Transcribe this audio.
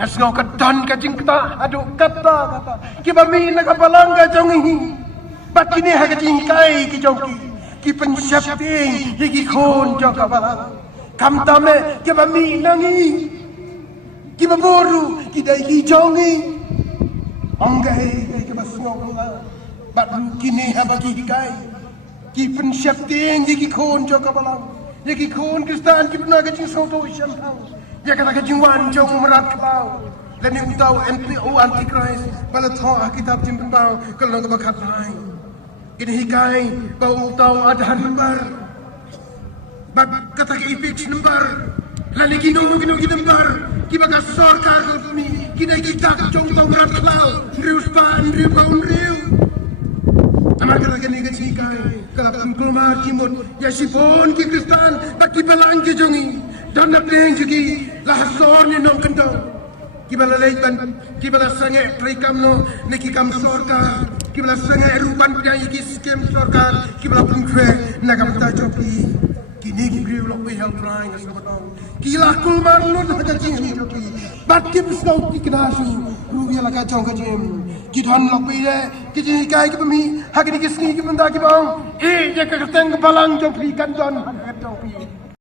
Ngasngau kedan kajing kata aduk kata ki bami nak balang ka jongi bat kini ha kajing kai ki jongi ki pensyap ting ki khon jo ka balang kam tame ki bami nangi ki baboru ki dai ki jongi anggai ki basngau kula bat kini ha bagi kai ki pensyap ting ki khon jo ka balang ki khon kristan ki bna kajing soto syam ya kata kejingwan jong merat kau dan ni utau NPO antichrist pada thong kitab tim tentang kalau nak bakat lain ini hikai bau utau ada number bab kata ke ipix number lani kino number kibaga sarkar kami kina kita jong tau merat kau rius pan riu kaun riu anak kata kini kejikai kalau pengkulmar kimut ya sipon ki kristan bagi belang ki jongi dan nak leng juga lahasor ni nong kendang kibala leitan kibala sange trikam no neki kam sorkar kibala sange rupan punya iki skem sorkar kibala pungkwe nagam ta jopi kini kibri lo pe help trying as batong kila kulmar lo na kajing jopi bat kib skau tiknasu ruya la ka jong ka jem kidhan lo pe de kiji kai ki pemi hakini kisni ki banda ki bang e je ka teng balang jopi kan don